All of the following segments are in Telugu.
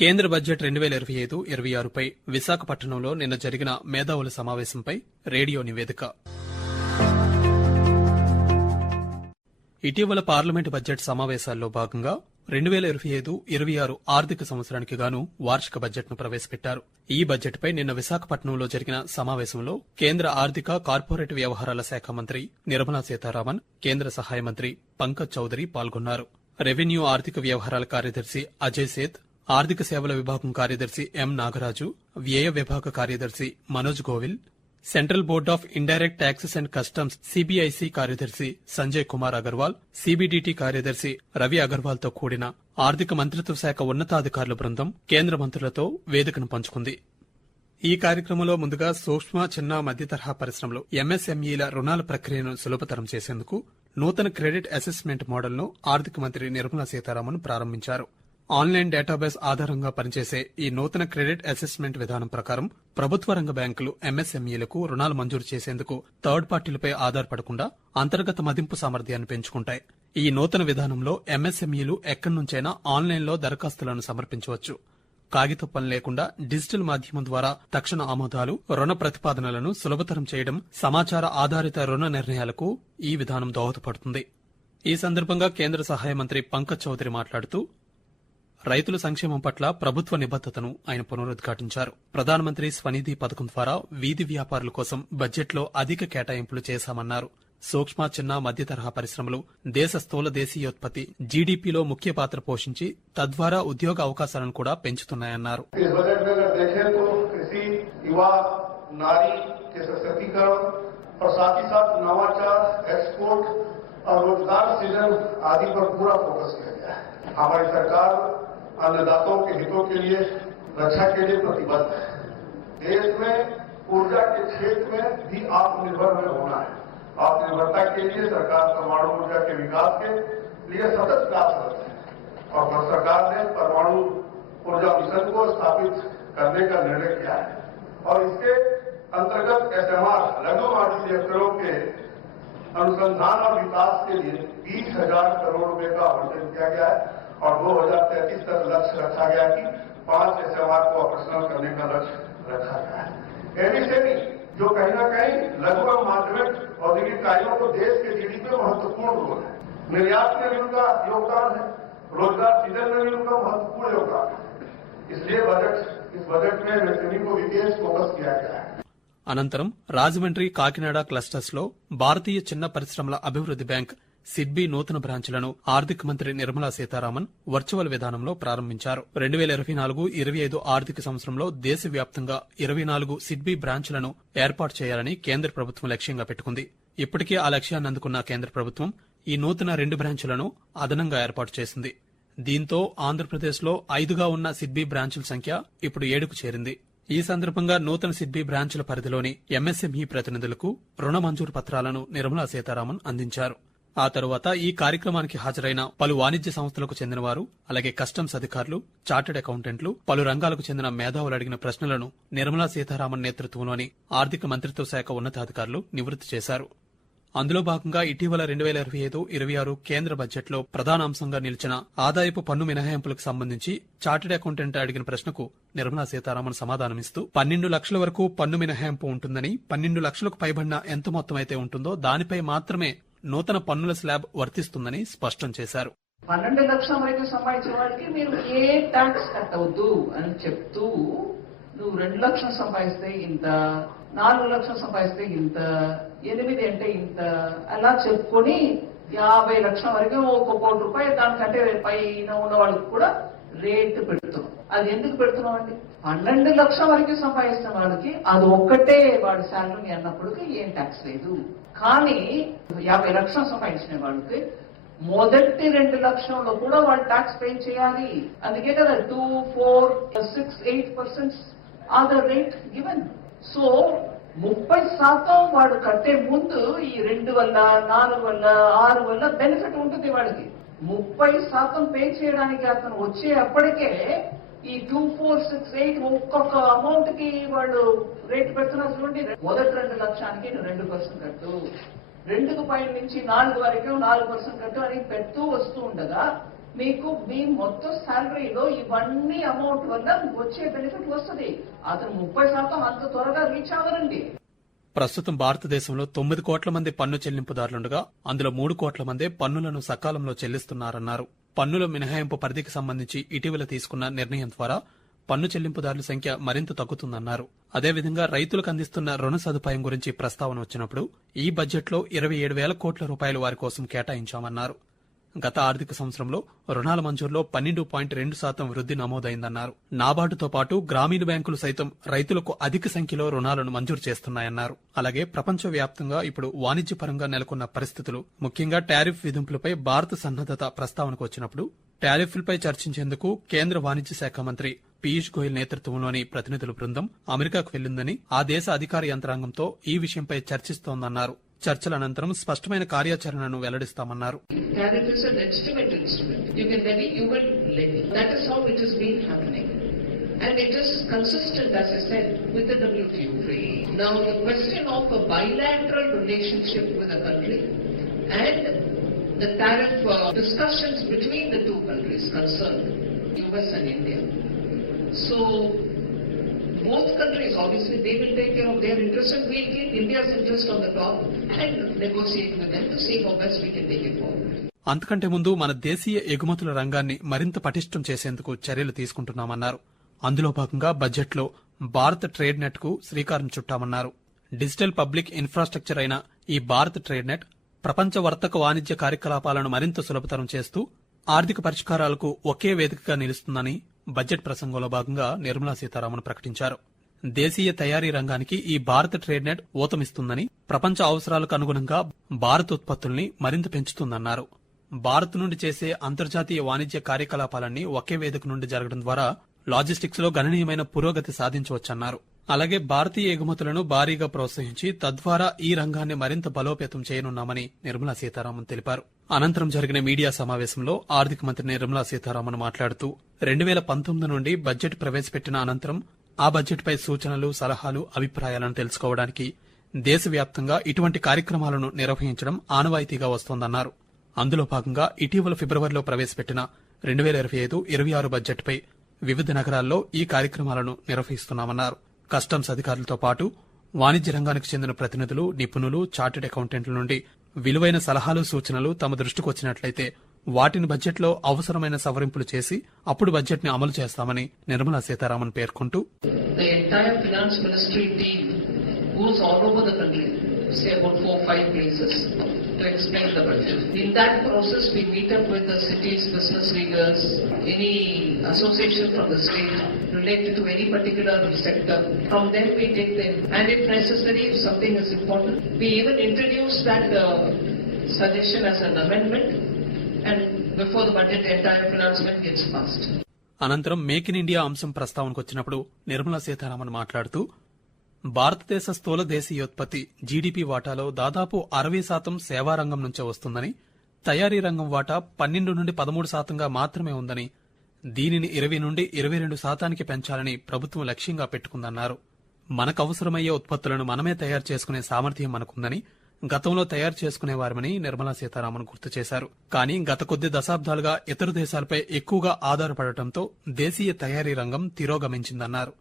కేంద్ర బడ్జెట్ 2025-26పై విశాఖపట్నంలో నిన్న జరిగిన మేధావుల సమావేశంపై రేడియో నివేదిక. ఇటీవల పార్లమెంటు బడ్జెట్ సమావేశాల్లో భాగంగా 2025-26 ఆర్థిక సంవత్సరానికి గాను వార్షిక బడ్జెట్ను ప్రవేశపెట్టారు. ఈ బడ్జెట్పై నిన్న విశాఖపట్నంలో జరిగిన సమావేశంలో కేంద్ర ఆర్థిక కార్పొరేట్ వ్యవహారాల శాఖ మంత్రి నిర్మలా సీతారామన్, కేంద్ర సహాయ మంత్రి పంకజ్ చౌదరి పాల్గొన్నారు. రెవెన్యూ ఆర్థిక వ్యవహారాల కార్యదర్శి అజయ్ సేత్, ఆర్థిక సేవల విభాగం కార్యదర్శి ఎం నాగరాజు, వ్యయ విభాగ కార్యదర్శి Manoj Govil, central board of indirect taxes and customs CBIC కార్యదర్శి సంజయ్ కుమార్ అగర్వాల్, సిబిడిటి కార్యదర్శి రవి అగర్వాల్ తో కూడిన ఆర్థిక మంత్రిత్వ శాఖ ఉన్నతాధికారుల బృందం కేంద్ర మంత్రులతో వేదికను పంచుకుంది. ఈ కార్యక్రమంలో ముందుగా సూక్ష్మ, చిన్న, మధ్య తరహా పరిశ్రమలు ఎంఎస్ఎంఈల రుణాల ప్రక్రియను సులభతరం చేసేందుకు నూతన క్రెడిట్ అసెస్మెంట్ మోడల్ను ఆర్థిక మంత్రి నిర్మలా సీతారామన్ ప్రారంభించారు. ఆన్లైన్ డేటాబేస్ ఆధారంగా పనిచేసే ఈ నూతన క్రెడిట్ అసెస్మెంట్ విధానం ప్రకారం ప్రభుత్వ రంగ బ్యాంకులు ఎంఎస్ఎంఈలకు రుణాలు మంజూరు చేసేందుకు థర్డ్ పార్టీలపై ఆధారపడకుండా అంతర్గత మదింపు సామర్థ్యాన్ని పెంచుకుంటాయి. ఈ నూతన విధానంలో ఎంఎస్ఎంఈలు ఎక్కడి నుంచైనా ఆన్లైన్లో దరఖాస్తులను సమర్పించవచ్చు. కాగిత పని లేకుండా డిజిటల్ మాధ్యమం ద్వారా తక్షణ ఆమోదాలు, రుణ ప్రతిపాదనలను సులభతరం చేయడం, సమాచార ఆధారిత రుణ నిర్ణయాలకు ఈ విధానం దోహదపడుతుంది. ఈ సందర్భంగా కేంద్ర సహాయ మంత్రి పంకజ్ చౌదరి మాట్లాడుతూ రైతుల సంక్షేమం పట్ల ప్రభుత్వ నిబద్దతను ఆయన పునరుద్ఘాటించారు. ప్రధానమంత్రి స్వనిధి పథకం ద్వారా వీధి వ్యాపారుల కోసం బడ్జెట్లో అధిక కేటాయింపులు చేశామన్నారు. సూక్ష్మ, చిన్న, మధ్య తరహా పరిశ్రమలు దేశ స్థూల దేశీయోత్పత్తి జీడీపీలో ముఖ్య పాత్ర పోషించి తద్వారా ఉద్యోగ అవకాశాలను కూడా పెంచుతున్నాయన్నారు. अन्नदाताओं के हितों के लिए, रक्षा के लिए प्रतिबद्ध है. देश में ऊर्जा के क्षेत्र में भी आत्मनिर्भर में होना है. आत्मनिर्भरता के लिए सरकार परमाणु ऊर्जा के विकास के लिए सतत प्रयासरत है और सरकार ने परमाणु ऊर्जा मिशन को स्थापित करने का निर्णय किया है और इसके अंतर्गत एसएमआर लघु वाणिज्य रिएक्टरों के अनुसंधान और विकास के लिए 20,000 करोड़ रुपए का आवंटन किया गया है और 2033 तक लक्ष्य रखा गया कि 5 एसएमआर को ऑपरेशनल करने का लक्ष्य रखा गया है. एमएसएमई जो कहीं न कहीं लघु एवं माध्यमिक औद्योगिक इकाइयों को देश के जीडीपी में महत्वपूर्ण रोल है. निर्यात में भी उनका योगदान है, रोजगार सृजन में भी उनका महत्वपूर्ण योगदान है. इसलिए इस बजट में एमएसएमई को विशेष फोकस किया गया है. అనంతరం రాజమండ్రి, కాకినాడ క్లస్టర్స్ లో భారతీయ చిన్న పరిశ్రమల అభివృద్ది బ్యాంక్ సిడ్బీ నూతన బ్రాంచ్లను ఆర్థిక మంత్రి నిర్మలా సీతారామన్ వర్చువల్ విధానంలో ప్రారంభించారు. 2024-25 ఆర్థిక సంవత్సరంలో దేశవ్యాప్తంగా 24 సిడ్బీ బ్రాంచ్లను ఏర్పాటు చేయాలని కేంద్ర ప్రభుత్వం లక్ష్యంగా పెట్టుకుంది. ఇప్పటికే ఆ లక్ష్యాన్ని అందుకున్న కేంద్ర ప్రభుత్వం ఈ నూతన 2 బ్రాంచ్లను అదనంగా ఏర్పాటు చేసింది. దీంతో ఆంధ్రప్రదేశ్లో 5గా ఉన్న సిడ్బీ బ్రాంచుల సంఖ్య ఇప్పుడు 7కు చేరింది. ఈ సందర్భంగా నూతన సిడ్బీ బ్రాంచ్ల పరిధిలోని ఎంఎస్ఎంఈ ప్రతినిధులకు రుణ మంజూరు పత్రాలను నిర్మలా సీతారామన్ అందించారు. ఆ తరువాత ఈ కార్యక్రమానికి హాజరైన పలు వాణిజ్య సంస్థలకు చెందినవారు, అలాగే కస్టమ్స్ అధికారులు, చార్టెడ్ అకౌంటెంట్లు, పలు రంగాలకు చెందిన మేధావులు అడిగిన ప్రశ్నలను నిర్మలా సీతారామన్ నేతృత్వంలోని ఆర్థిక మంత్రిత్వ శాఖ ఉన్నతాధికారులు నివృత్తి చేశారు. అందులో భాగంగా ఇటీవల 2025-26 కేంద్ర బడ్జెట్లో ప్రధాన అంశంగా నిలిచిన ఆదాయపు పన్ను మినహాయింపులకు సంబంధించి చార్టెడ్ అకౌంటెంట్ అడిగిన ప్రశ్నకు నిర్మలా సీతారామన్ సమాధానమిస్తూ 12 లక్షల వరకు పన్ను మినహాయింపు ఉంటుందని, 12 లక్షలకు పైబడిన ఎంత మొత్తం అయితే ఉంటుందో దానిపై మాత్రమే నూతన పన్నుల స్లాబ్ వర్తిస్తుందని స్పష్టం చేశారు. 12 లక్షల వరకు సంపాదించిన వాళ్ళకి మీరు ఏ ట్యాక్స్ కట్టవద్దు అని చెప్తూ, నువ్వు 2 లక్షలు సంపాదిస్తే ఇంత, 4 లక్షలు సంపాదిస్తే ఇంత, 8 అంటే ఇంత అలా చెప్పుకొని 50 లక్షల వరకు 1 కోటి రూపాయలు దానికంటే పైన ఉన్న వాళ్ళకి కూడా రేటు పెడుతున్నాం. అది ఎందుకు పెడుతున్నాం అండి? 12 లక్షల వరకు సంపాదిస్తున్న వాళ్ళకి అది ఒక్కటే వాడి శాలరీ అన్నప్పటికీ ఏం ట్యాక్స్ లేదు. కానీ 50 లక్షలు సంపాదించిన వాళ్ళకి మొదటి 2 లక్షల్లో కూడా వాళ్ళు ట్యాక్స్ పే చేయాలి. అందుకే కదా 2, 4, 6, 8% are the rate given. So 30% వాడు కట్టే ముందు ఈ 2 వల్ల, 4 వల్ల, 6 వల్ల బెనిఫిట్ ఉంటుంది వాడికి. 30% పే చేయడానికి అతను వచ్చే అప్పటికే ఈ 2, 4, 6, 8 ఒక్కొక్క అమౌంట్ కి వాళ్ళు రేటు పెడుతున్నారు చూడండి. మొదటి 2 లక్షానికి 2% కట్టు, 2కు పై నుంచి 4 వరకు 4% కట్టు అని పెడుతూ వస్తూ ఉండగా మీకు మీ మొత్తం శాలరీలో ఇవన్నీ అమౌంట్ వల్ల వచ్చే బెనిఫిట్ వస్తుంది. అతను 30% అంత త్వరగా రీచ్ అవ్వరండి. ప్రస్తుతం భారతదేశంలో 9 కోట్ల మంది పన్ను చెల్లింపుదారులుండగా అందులో 3 కోట్ల మందే పన్నులను సకాలంలో చెల్లిస్తున్నారన్నారు. పన్నుల మినహాయింపు పరిధికి సంబంధించి ఇటీవల తీసుకున్న నిర్ణయం ద్వారా పన్ను చెల్లింపుదారుల సంఖ్య మరింత తగ్గుతుందన్నారు. అదేవిధంగా రైతులకు అందిస్తున్న రుణ సదుపాయం గురించి ప్రస్తావన వచ్చినప్పుడు ఈ బడ్జెట్లో 27,000 కోట్ల రూపాయలు వారి కోసం కేటాయించామన్నారు. గత ఆర్థిక సంవత్సరంలో రుణాల మంజూరులో 12.2% వృద్ధి నమోదైందన్నారు. నాబార్డుతో పాటు గ్రామీణ బ్యాంకులు సైతం రైతులకు అధిక సంఖ్యలో రుణాలను మంజూరు చేస్తున్నాయన్నారు. అలాగే ప్రపంచవ్యాప్తంగా ఇప్పుడు వాణిజ్యపరంగా నెలకొన్న పరిస్థితులు, ముఖ్యంగా టారిఫ్ విధింపులపై భారత సన్నద్దత ప్రస్తావనకు వచ్చినప్పుడు టారిఫ్లపై చర్చించేందుకు కేంద్ర వాణిజ్య శాఖ మంత్రి పీయూష్ గోయల్ నేతృత్వంలోని ప్రతినిధుల బృందం అమెరికాకు వెళ్లిందని, ఆ దేశ అధికార యంత్రాంగంతో ఈ విషయంపై చర్చిస్తోందన్నారు. చర్చల అనంతరం స్పష్టమైన కార్యాచరణను వెల్లడిస్తామన్నారు. Tariff is a legitimate instrument. You can levy, you will levy. That is how it has been happening. And it is consistent, as I said, with the WTO trade. Now, the question of a bilateral relationship with a country and the tariff discussions between the two countries concerned, US and India. So, both countries, obviously, they will take care of their interests and we'll keep India's interest on the top and negotiate with them to see how best we can take it forward. అంతకంటే ముందు మన దేశీయ ఎగుమతుల రంగాన్ని మరింత పటిష్టం చేసేందుకు చర్యలు తీసుకుంటున్నామన్నారు. అందులో భాగంగా బడ్జెట్లో భారత్ ట్రేడ్ నెట్ కు శ్రీకారం చుట్టామన్నారు. డిజిటల్ పబ్లిక్ ఇన్ఫ్రాస్ట్రక్చర్ అయిన ఈ భారత్ ట్రేడ్ నెట్ ప్రపంచ వర్తక వాణిజ్య కార్యకలాపాలను మరింత సులభతరం చేస్తూ ఆర్థిక పరిష్కారాలకు ఒకే వేదికగా నిలుస్తుందని బడ్జెట్ ప్రసంగంలో భాగంగా నిర్మలా సీతారామన్ ప్రకటించారు. దేశీయ తయారీ రంగానికి ఈ భారత్ ట్రేడ్ నెట్ ఊతమిస్తుందని, ప్రపంచ అవసరాలకు అనుగుణంగా భారత్ ఉత్పత్తుల్ని మరింత పెంచుతుందన్నారు. భారత్ నుండి చేసే అంతర్జాతీయ వాణిజ్య కార్యకలాపాలన్నీ ఒకే వేదిక నుండి జరగడం ద్వారా లాజిస్టిక్స్ లో గణనీయమైన పురోగతి సాధించవచ్చన్నారు. అలాగే భారతీయ ఎగుమతులను భారీగా ప్రోత్సహించి తద్వారా ఈ రంగాన్ని మరింత బలోపేతం చేయనున్నామని నిర్మలా సీతారామన్ తెలిపారు. అనంతరం జరిగిన మీడియా సమావేశంలో ఆర్థిక మంత్రి నిర్మలా సీతారామన్ మాట్లాడుతూ 2019 నుండి బడ్జెట్ ప్రవేశపెట్టిన అనంతరం ఆ బడ్జెట్పై సూచనలు, సలహాలు, అభిప్రాయాలను తెలుసుకోవడానికి దేశవ్యాప్తంగా ఇటువంటి కార్యక్రమాలను నిర్వహించడం ఆనవాయితీగా వస్తోందన్నారు. అందులో భాగంగా ఇటీవల ఫిబ్రవరిలో ప్రవేశపెట్టిన 2025-26 బడ్జెట్పై వివిధ నగరాల్లో ఈ కార్యక్రమాలను నిర్వహిస్తున్నామన్నారు. కస్టమ్స్ అధికారులతో పాటు వాణిజ్య రంగానికి చెందిన ప్రతినిధులు, నిపుణులు, చార్టెడ్ అకౌంటెంట్ల నుండి విలువైన సలహాలు, సూచనలు తమ దృష్టికి వచ్చినట్లయితే వాటిని బడ్జెట్లో అవసరమైన సవరింపులు చేసి అప్పుడు బడ్జెట్ ని అమలు చేస్తామని నిర్మలా సీతారామన్ పేర్కొంటూ, goes all over the country, say about 4-5 places to explain the budget. In that process, we meet up with the city's business leaders, any association from the state related to any particular sector. From there, we take them. And if necessary, if something is important, we even introduce that suggestion as an amendment, and before the budget, the entire pronouncement gets passed. అనంతరం మేక్ ఇన్ ఇండియా అంశం ప్రస్తావనకు వచ్చినప్పుడు నిర్మలా సీతారామన్ మాట్లాడుతూ, భారతదేశ స్థూల దేశీయోత్పత్తి జీడీపీ వాటాలో దాదాపు 60% సేవారంగం నుంచే వస్తుందని, తయారీ రంగం వాటా 12 నుండి 13% మాత్రమే ఉందని, దీనిని 20 నుండి 22% పెంచాలని ప్రభుత్వం లక్ష్యంగా పెట్టుకుందన్నారు. మనకు అవసరమయ్యే ఉత్పత్తులను మనమే తయారు చేసుకునే సామర్థ్యం మనకుందని, గతంలో తయారు చేసుకునేవారమని నిర్మలా సీతారామన్ గుర్తు చేశారు. కానీ గత కొద్ది దశాబ్దాలుగా ఇతర దేశాలపై ఎక్కువగా ఆధారపడటంతో దేశీయ తయారీ రంగం తిరోగమించిందన్నారు.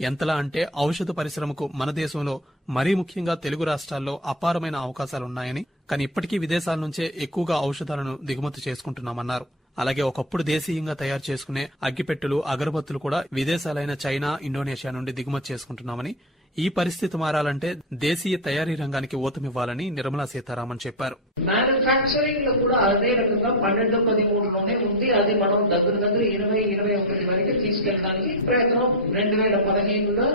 ఎంతలా అంటే ఔషధ పరిశ్రమకు మన దేశంలో, మరీ ముఖ్యంగా తెలుగు రాష్ట్రాల్లో అపారమైన అవకాశాలున్నాయని, కానీ ఇప్పటికీ విదేశాల నుంచే ఎక్కువగా ఔషధాలను దిగుమతి చేసుకుంటున్నామన్నారు. అలాగే ఒకప్పుడు దేశీయంగా తయారు చేసుకునే అగ్గిపెట్టెలు, అగరబత్తులు కూడా విదేశాలైన చైనా, ఇండోనేషియా నుండి దిగుమతి చేసుకుంటున్నామని, ఈ పరిస్థితి మారాలంటే దేశీయ తయారీ రంగానికి ఊతమివ్వాలని నిర్మలా సీతారామన్ చెప్పారు. మ్యానుఫ్యాక్చరింగ్ లో కూడా అదే రకంగా 12-13లోనే ఉంది. అది మనం దగ్గర 20-21 వరకు తీసుకెళ్ళడానికి ప్రయత్నం 2015లో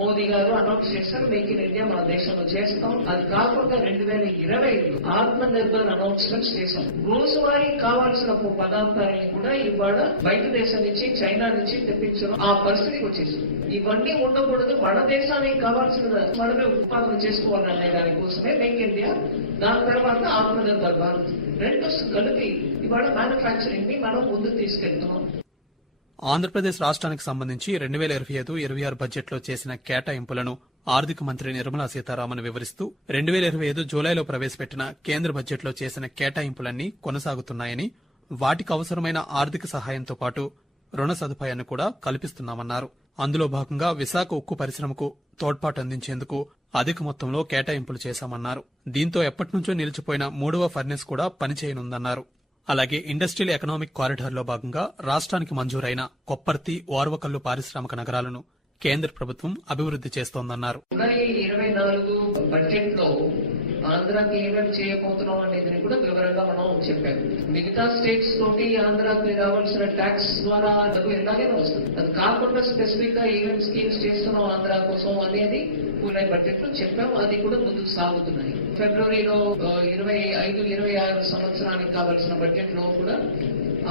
మోదీ గారు అనౌన్స్ చేశారు. మేక్ ఇన్ ఇండియా మన దేశంలో చేస్తాం. అది కాకుండా 2020 ఆత్మ నిర్భర్ అనౌన్స్మెంట్స్ చేశాం. రోజువారీ కావాల్సిన పదార్థాలని కూడా ఇవాళ బయట దేశం నుంచి, చైనా నుంచి తెప్పించడం ఆ పరిస్థితికి వచ్చేసింది. ఇవన్నీ ఉండకూడదు, మన దేశానికి కావాల్సిన మనమే ఉత్పాదన చేసుకోవాలనే దానికోసమే మేక్ ఇండియా, దాని తర్వాత ఆత్మ నిర్భర్ భారత్, రెండు కలిపి ఇవాళ మ్యానుఫ్యాక్చరింగ్ ని మనం ముందుకు తీసుకెళ్తున్నాం. ఆంధ్రప్రదేశ్ రాష్ట్రానికి సంబంధించి 2025-26 బడ్జెట్లో చేసిన కేటాయింపులను ఆర్థిక మంత్రి నిర్మలా సీతారామన్ వివరిస్తూ, 2025 జూలైలో ప్రవేశపెట్టిన కేంద్ర బడ్జెట్లో చేసిన కేటాయింపులన్నీ కొనసాగుతున్నాయని, వాటికి అవసరమైన ఆర్థిక సహాయంతో పాటు రుణ సదుపాయాన్ని కూడా కల్పిస్తున్నామన్నారు. అందులో భాగంగా విశాఖ ఉక్కు పరిశ్రమకు తోడ్పాటు అందించేందుకు అధిక మొత్తంలో కేటాయింపులు చేశామన్నారు. దీంతో ఎప్పటినుంచో నిలిచిపోయిన 3వ ఫర్నేస్ కూడా పనిచేయనుందన్నారు. అలాగే ఇండస్ట్రియల్ ఎకనామిక్ కారిడార్లో భాగంగా రాష్ట్రానికి మంజూరైన కొప్పర్తి, ఓర్వకల్లు పారిశ్రామిక నగరాలను కేంద్ర ప్రభుత్వం అభివృద్ది చేస్తోందన్నారు. 2024 బడ్జెట్ లో ఆంధ్రాకి ఏమేమి చేయబోతున్నాం అనేది కూడా వివరంగా మనం చెప్పాము. మిగతా స్టేట్స్ తోటి ఆంధ్రాకి రావాల్సిన ట్యాక్స్ ద్వారా డబ్బు ఎలాగైనా వస్తుంది. అది కాకుండా స్పెసిఫిక్ గా ఏమేమి స్కీమ్స్ చేస్తున్నాం ఆంధ్రా కోసం అనేది పూర్తి బడ్జెట్ లో చెప్పాము. అది కూడా ముందుకు సాగుతున్నాయి. ఫిబ్రవరిలో 25-26 సంవత్సరానికి కావాల్సిన బడ్జెట్ లో కూడా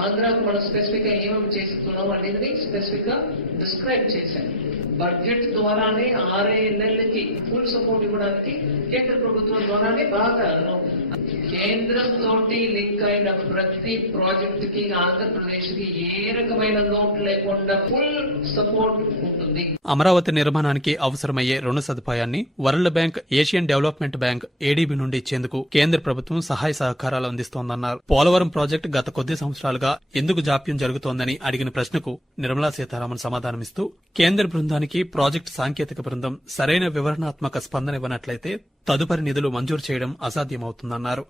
ఆంధ్రాకు మనం స్పెసిఫిక్ గా ఏమేమి చేస్తున్నాం అనేది స్పెసిఫిక్ గా డిస్క్రైబ్ చేశాను. బడ్జెట్ ద్వారానే 6 నెలలకి ఫుల్ సపోర్ట్ ఇవ్వడానికి కేంద్ర ప్రభుత్వం ద్వారానే బాగా కేంద్రంతో లింక్ అయిన ప్రతి ప్రాజెక్ట్ కి ఆంధ్రప్రదేశ్ కి ఏ రకమైన లోటు లేకుండా ఫుల్ సపోర్ట్ ఉంటుంది. అమరావతి నిర్మాణానికి అవసరమయ్యే రుణ సదుపాయాన్ని world bank, Asian development bank ADB నుండి ఇచ్చేందుకు కేంద్ర ప్రభుత్వం సహాయ సహకారాలు అందిస్తోందన్నారు. పోలవరం ప్రాజెక్టు గత కొద్ది సంవత్సరాలుగా ఎందుకు జాప్యం జరుగుతోందని అడిగిన ప్రశ్నకు నిర్మలా సీతారామన్ సమాధానమిస్తూ కేంద్ర బృందానికి ప్రాజెక్టు సాంకేతిక బృందం సరైన వివరణాత్మక స్పందన ఇవ్వనట్లయితే తదుపరి నిధులు మంజూరు చేయడం అసాధ్యమవుతుందన్నారు.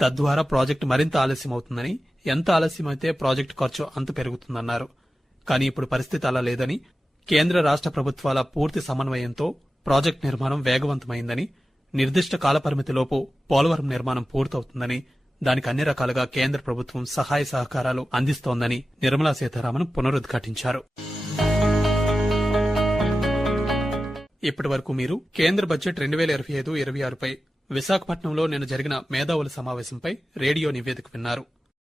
తద్వారా ప్రాజెక్టు మరింత ఆలస్యమవుతుందని, ఎంత ఆలస్యమైతే ప్రాజెక్టు ఖర్చు అంత పెరుగుతుందన్నారు. కానీ ఇప్పుడు పరిస్థితి అలా లేదని, కేంద్ర రాష్ట్ర ప్రభుత్వాల పూర్తి సమన్వయంతో ప్రాజెక్టు నిర్మాణం వేగవంతమైందని, నిర్దిష్ట కాలపరిమితిలోపు పోలవరం నిర్మాణం పూర్తవుతుందని, దానికి అన్ని రకాలుగా కేంద్ర ప్రభుత్వం సహాయ సహకారాలు అందిస్తోందని నిర్మలా సీతారామన్ పునరుద్ఘాటించారు. ఇప్పటి వరకు మీరు కేంద్ర బడ్జెట్ 2025-26పై విశాఖపట్నంలో నిన్న జరిగిన మేధావుల సమావేశంపై రేడియో నివేదిక విన్నారు.